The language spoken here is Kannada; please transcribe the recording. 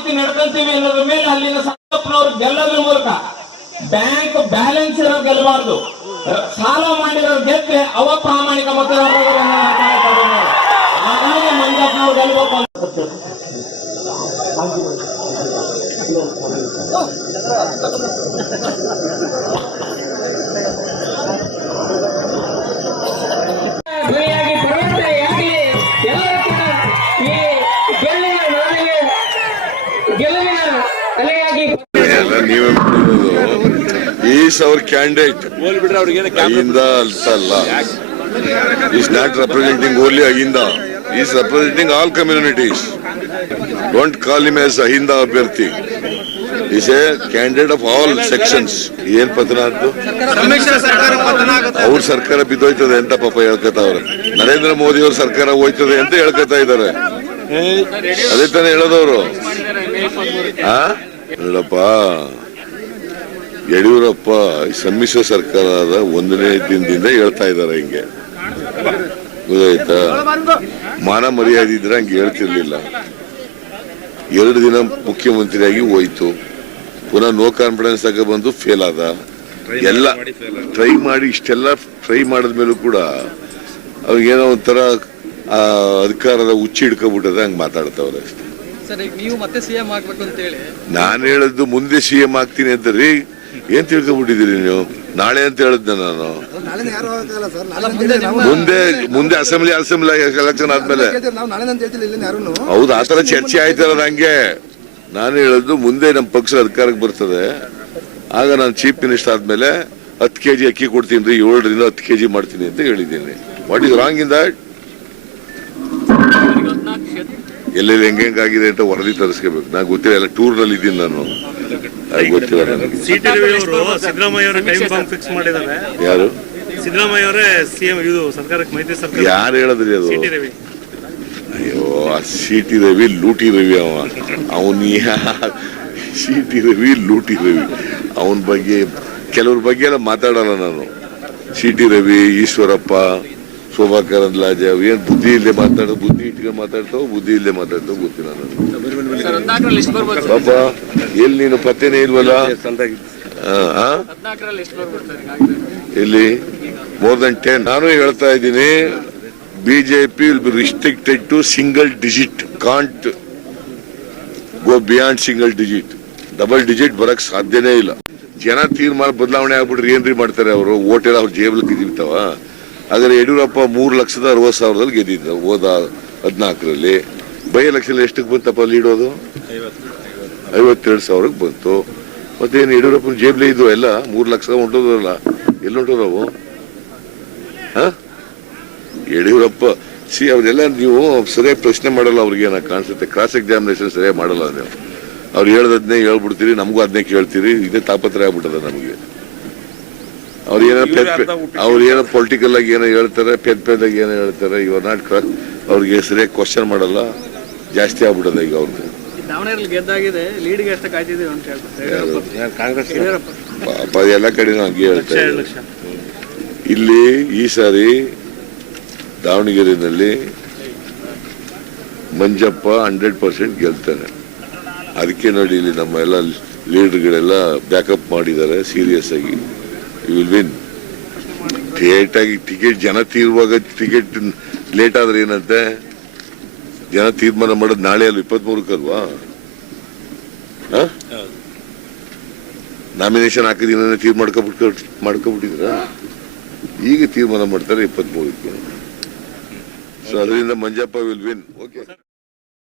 ರೀತಿ ನಡ್ಕೊಂತೀವಿ ಅನ್ನೋದ್ರ ಮೇಲೆ ಅಲ್ಲಿನ ಸಂಗಪ್ಪನವ್ರು ಗೆಲ್ಲೋದ್ರ ಮೂಲಕ ಬ್ಯಾಂಕ್ ಬ್ಯಾಲೆನ್ಸ್ ಇರೋ ಗೆಲ್ಲಬಾರ್ದು, ಸಾಲ ಮಾಡಿರೋ ಗೆದ್ದೆ ಅವ ಪ್ರಾಮಾಣಿಕ ಮತದಾರರು. ಹಾಗಾಗಿ ಮಂಜಪ್ಪನವ್ರು ಗೆಲ್ಬೇಕು ಅಂತ He is our candidate. Ahinda altalla. He is not representing only Ahinda. He is representing all communities. Don't call him as Ahinda Abhyarthi. He is a candidate of all sections. ಏನ್ ಪತನ ಆಯ್ತು? ಅವ್ರ ಸರ್ಕಾರ ಬಿದ್ದೋಯ್ತದೆ ಅಂತ ಪಾಪ ಹೇಳ್ಕತ್ತವ್ರೆ. ನರೇಂದ್ರ ಮೋದಿ ಅವ್ರ ಸರ್ಕಾರ ಹೋಯ್ತದೆ ಅಂತ ಹೇಳ್ಕತಾ ಇದ್ದಾರೆ. ಅದೇ ತಾನೇ ಹೇಳೋದವ್ರು. ನೋಡಪ್ಪ, ಯಡಿಯೂರಪ್ಪ ಸಮ್ಮಿಶ್ರ ಸರ್ಕಾರದ 1ನೇ ದಿನದಿಂದ ಹೇಳ್ತಾ ಇದ್ದಾರೆ ಹಿಂಗೆ, ಗೊತ್ತಾಯ್ತಾ? ಮಾನ ಮರ್ಯಾದೆ ಇದ್ರೆ ಹಂಗೆ ಹೇಳ್ತಿರ್ಲಿಲ್ಲ. 2 ದಿನ ಮುಖ್ಯಮಂತ್ರಿಯಾಗಿ ಹೋಯ್ತು, ಪುನಃ ನೋ ಕಾನ್ಫಿಡೆನ್ಸ್ ಆಗ ಬಂದು ಫೇಲ್ ಆದ. ಎಲ್ಲ ಟ್ರೈ ಮಾಡಿ ಇಷ್ಟೆಲ್ಲ ಟ್ರೈ ಮಾಡಿದ್ಮೇಲೂ ಕೂಡ ಅವ್ರಿಗೇನೋ ಒಂಥರ ಅಧಿಕಾರದ ಹುಚ್ಚಿ ಹಿಡ್ಕೊಬಿಟ್ಟದೆ, ಹಂಗೆ ಮಾತಾಡ್ತಾವ್ರೆ ಅಷ್ಟೇ. ನಾನು ಹೇಳಿದ್ದು ಮುಂದೆ CM ಆಗ್ತೀನಿ ಅಂತ ರೀ. ಏನ್ ತಿಳ್ಕೊಬಿಟ್ಟಿದ್ದೀರಿ ನೀವು? ನಾಳೆ ಅಂತ ಹೇಳಿದ್ದೆ ನಾನು. ಮುಂದೆ ಅಸೆಂಬ್ಲಿ ಎಲೆಕ್ಷನ್ ಆದ್ಮೇಲೆ ಹೌದು, ಆತರ ಚರ್ಚೆ ಆಯ್ತಲ್ಲ ನಂಗೆ. ನಾನು ಹೇಳಿದ್ದು ಮುಂದೆ ನಮ್ಮ ಪಕ್ಷ ಅಧಿಕಾರಕ್ಕೆ ಬರ್ತದೆ, ಆಗ ನಾನು ಚೀಫ್ ಮಿನಿಸ್ಟರ್ ಆದ್ಮೇಲೆ 10 kg ಅಕ್ಕಿ ಕೊಡ್ತೀನಿ ರೀ, 7ರಿಂದ 10 kg ಮಾಡ್ತೀನಿ ಅಂತ ಹೇಳಿದ್ದೀನಿ. What is wrong in that? ಎಲ್ಲೆಲ್ಲಿ ಹೆಂಗಾಗಿದೆ ಅಂತ ವರದಿ ತರಿಸ್ಕೋಬೇಕು. ನಾನು ಗೊತ್ತಿಲ್ಲ, ಎಲ್ಲ ಟೂರ್ ನಲ್ಲಿ ಇದ್ದೀನಿ ನಾನು, ಗೊತ್ತಿಲ್ಲ ನನಗೆ. ಯಾರು ಸಿದ್ದರಾಮಯ್ಯ ಅವರೇ CM ಇದು ಸರ್ಕಾರಕ್ಕೆ ಮೈತ್ರಿ ಸರ್ಕಾರ ಯಾರು ಹೇಳಿದ್ರಿ ಅದು? ಅಯ್ಯೋ, CT ರವಿ ಲೂಟಿ ರವಿ ಅವನು CT ರವಿ ಲೂಟಿ ರವಿ ಅವನ ಬಗ್ಗೆ ಕೆಲವ್ರ ಬಗ್ಗೆ ಎಲ್ಲ ಮಾತಾಡಲ್ಲ ನಾನು. CT ರವಿ, ಈಶ್ವರಪ್ಪ, ಶೋಭಾ ಕರಂದ್ಲಾಜೆ ಏನ್ ಬುದ್ಧಿ ಇಲ್ಲದೆ ಮಾತಾಡೋ, ಬುದ್ಧಿ ಇಟ್ಕೊಂಡು ಮಾತಾಡ್ತಾವ, ಬುದ್ಧಿ ಇಲ್ಲದೆ ಮಾತಾಡ್ತಾವ ಗೊತ್ತಿಲ್ಲ ನನಗೆ. ಪಾಪ ಎಲ್ಲಿ ನೀನು ಪತ್ತೆನೇ ಇಲ್ವಲ್ಲ? ಇಲ್ಲಿ more than 10. ನಾನು ಹೇಳ್ತಾ ಇದ್ದೀನಿ, BJP will be restricted to single digit, can't go beyond single digit. Double digit ಬರಕ್ ಸಾಧ್ಯನೇ ಇಲ್ಲ. ಜನ ತೀರ್ಮಾನ ಬದಲಾವಣೆ ಆಗ್ಬಿಟ್ರೆ ಏನ್ರಿ ಮಾಡ್ತಾರೆ ಅವರು? ಓಟ್ ಎಲ್ಲ ಅವ್ರ ಜೇಬಲ್ ಗೆದ್ದಿರ್ತಾವ. ಆದರೆ ಯಡಿಯೂರಪ್ಪ 3,60,000 ಗೆದ್ದಿದ್ದ ಹೋದ 14ರಲ್ಲಿ. ಬೈ ಎಲೆಕ್ಷನ್ ಎಷ್ಟಕ್ಕೆ ಬಂತಪ್ಪ ಲೀಡೋದು? 52,000 ಬಂತು. ಮತ್ತೇನು ಯಡಿಯೂರಪ್ಪನ ಜೇಬ್ಲೇ ಇದ್ವು ಎಲ್ಲ? 3 ಲಕ್ಷ ಹೊಂಟೋದ್ರಲ್ಲ, ಎಲ್ಲಿ ಹೊಂಟೋದವು? ಯಡಿಯೂರಪ್ಪ ಅವ್ರೆಲ್ಲ ನೀವು ಸರಿಯಾಗಿ ಪ್ರಶ್ನೆ ಮಾಡಲ್ಲ, ಅವ್ರಿಗೆ ಏನ ಕಾಣಿಸುತ್ತೆ, ಕ್ರಾಸ್ ಎಕ್ಸಾಮಿನೇಷನ್ ಸರಿಯಾಗಿ ಮಾಡಲ್ಲ ನೀವು. ಅವ್ರು ಹೇಳ್ದದ್ನೇ ಹೇಳ್ಬಿಡ್ತೀರಿ, ನಮಗೂ ಅದನ್ನೇ ಕೇಳ್ತೀರಿ. ಇದೇ ತಾಪತ್ರ ಆಗ್ಬಿಟ್ಟದ ನಮಗೆ. ಅವ್ರೇನೋ ಪೊಲಿಟಿಕಲ್ ಆಗಿ ಏನೋ ಹೇಳ್ತಾರೆ, ಪೆದ್ದಾಗಿ ಏನೋ ಹೇಳ್ತಾರೆ. ಇವಾಗ ನಾಟ್ ಅವ್ರಿಗೆ ಸರಿಯಾಗಿ ಕ್ವಶನ್ ಮಾಡಲ್ಲ, ಜಾಸ್ತಿ ಆಗ್ಬಿಟ್ಟದ ಈಗ ಅವ್ರದ್ದು. ಎಲ್ಲ ಕಡೆನೂ ಹಂಗೆ ಹೇಳ್ತಾರೆ. ಇಲ್ಲಿ ಈ ಸಾರಿ ದಾವಣಗೆರೆಯಲ್ಲಿ ಮಂಜಪ್ಪ 100% ಗೆಲ್ತಾನೆ. ಅದಕ್ಕೆ ನೋಡಿ ಇಲ್ಲಿ ನಮ್ಮ ಎಲ್ಲ ಲೀಡರ್ಗಳೆಲ್ಲ ಬ್ಯಾಕಪ್ ಮಾಡಿದ್ದಾರೆ ಸೀರಿಯಸ್ ಆಗಿ. You will win. ಥಿಯೇಟ್ ಆಗಿ ಟಿಕೆಟ್ ಜನ ತೀರುವಾಗ ಟಿಕೆಟ್ ಲೇಟ್ ಆದ್ರೆ ಏನಂತೆ? ಜನ ತೀರ್ಮಾನ ಮಾಡೋದು ನಾಳೆ ಅಲ್ಲ, 23ಕ್ಕಲ್ವಾ? ನಾಮಿನೇಷನ್ ಹಾಕಿದಿನ ತೀರ್ಮಾನ ಮಾಡ್ಕೊಬಿಟ್ಟಿದ್ರ? ಈಗ ತೀರ್ಮಾನ ಮಾಡ್ತಾರೆ 23ಕ್ಕೆ. ಸೊ ಅದರಿಂದ ಮಂಜಪ್ಪ ವಿಲ್ ವಿನ್. ಓಕೆ.